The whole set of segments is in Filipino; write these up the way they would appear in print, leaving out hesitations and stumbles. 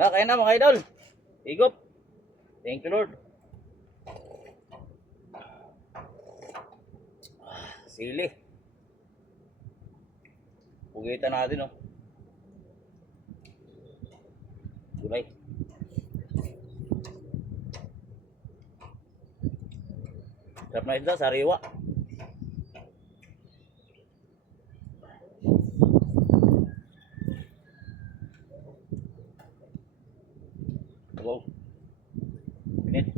Kaya na mga idol. Igop. Thank you Lord. Sili. Pugitan natin oh. Gulay. Sarap na isda, sariwa. Wow. Pinit.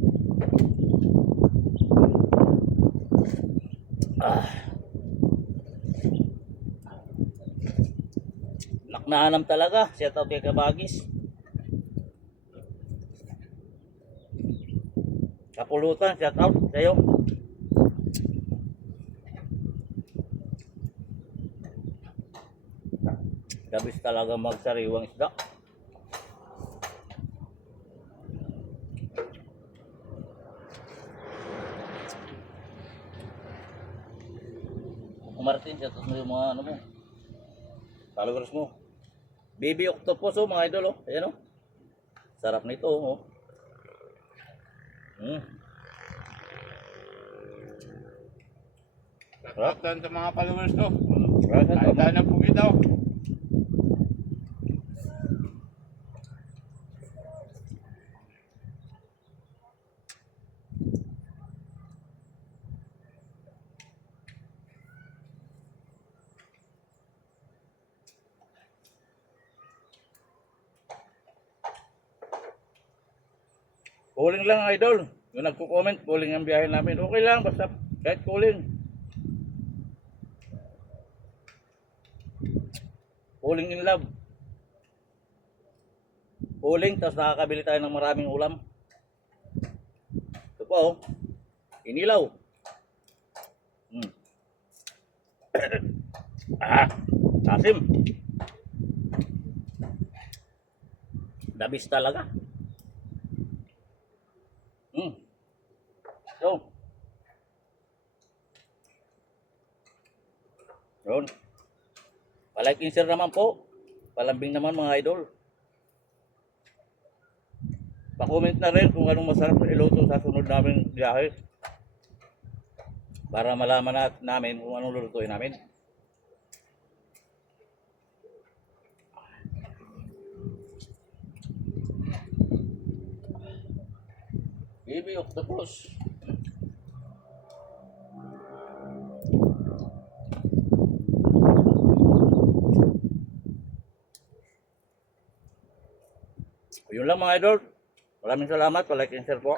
Naknaanam talaga. Shout out kay Kabagis. Kapulutan, shout out sa'yo. Dabis talaga magsariwang isda. Martin, shout out mo yung mga ano mo. Followers mo. Baby octopus oh mga idol oh. Ayan oh. Sarap nito oh. Sarap sa mga followers to. Sarap Kahit tayo ng pugid daw. Calling lang idol. Yung nagko-comment, calling ang biyahe namin. Okay lang, basta kahit calling. Calling in love. Calling, tapos nakakabili tayo ng maraming ulam. Ito po oh. Inilaw. Kasim. Dabis talaga. So. Yun. Palike and share naman po. Palambing naman mga idol. Pa-comment na rin kung anong masarap na iluto sa sunod naming biyahe. Para malaman namin kung anong lulutuin namin. Baby octopus. Yun lang mga idol. Maraming salamat. Palike and share po.